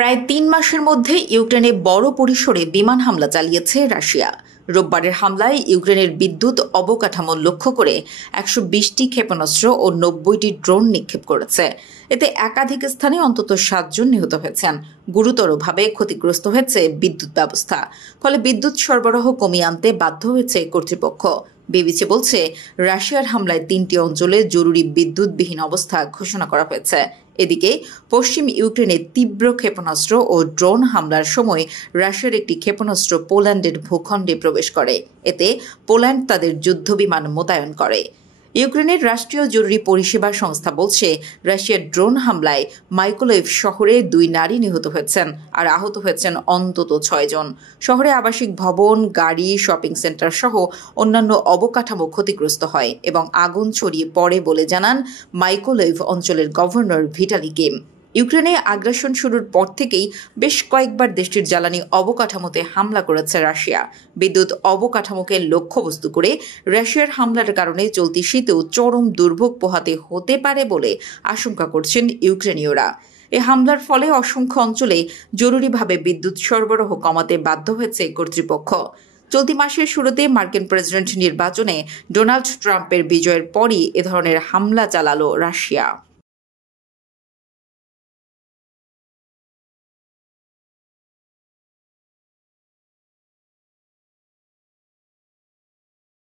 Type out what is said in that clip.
প্রায় ৩ মাসের মধ্যে ইউক্রেনে বড় পরিসরে বিমান হামলা চালিয়েছে রাশিয়া। রোববারের হামলায় ইউক্রেনের বিদ্যুৎ অবকাঠামো লক্ষ্য করে ১২০টি ক্ষেপণাস্ত্র ও ৯০টি ড্রোন নিক্ষেপ করেছে। এতে একাধিক স্থানে অন্তত ৭ জন নিহত হয়েছেন। গুরুতরভাবে ক্ষতিগ্রস্ত হয়েছে বিদ্যুৎ ব্যবস্থা। ফলে বিদ্যুৎ সরবরাহ কমিয়ে আনতে বাধ্য হয়েছে কর্তৃপক্ষ। বিবিসি বলছে, রাশিয়ার হামলায় ৩টি অঞ্চলে জরুরি বিদ্যুৎবিহীন অবস্থা ঘোষণা করা হয়েছে। এদিকে পশ্চিম ইউক্রেনে তীব্র ক্ষেপণাস্ত্র ও ড্রোন হামলার সময় রাশিয়ার একটি ক্ষেপণাস্ত্র পোল্যান্ডের ভূখণ্ডে প্রবেশ করে। এতে পোল্যান্ড তাদের যুদ্ধবিমান মোতায়েন করে। ইউক্রেনের রাষ্ট্রীয় জরুরি পরিষেবা সংস্থা বলছে, রাশিয়ার ড্রোন হামলায় মাইকোলাইভ শহরে ২ নারী নিহত হয়েছেন আর আহত হয়েছেন অন্তত ৬ জন। শহরে আবাসিক ভবন, গাড়ি, শপিং সেন্টার সহ অন্যান্য অবকাঠামো ক্ষতিগ্রস্ত হয় এবং আগুন ছড়িয়ে পড়ে বলে জানান মাইকোলাইভ অঞ্চলের গভর্নর ভিটালি কিম। ইউক্রেনে আগ্রাসন শুরুর পর থেকেই বেশ কয়েকবার দেশটির জ্বালানি অবকাঠামোতে হামলা করেছে রাশিয়া। বিদ্যুৎ অবকাঠামোকে লক্ষ্যবস্তু করে রাশিয়ার হামলার কারণে চলতি শীতেও চরম দুর্ভোগ পোহাতে হতে পারে বলে আশঙ্কা করছেন ইউক্রেনীয়রা। এ হামলার ফলে অসংখ্য অঞ্চলে জরুরিভাবে বিদ্যুৎ সরবরাহ কমাতে বাধ্য হয়েছে কর্তৃপক্ষ। চলতি মাসের শুরুতে মার্কিন প্রেসিডেন্ট নির্বাচনে ডোনাল্ড ট্রাম্পের বিজয়ের পরই এ ধরনের হামলা চালালো রাশিয়া।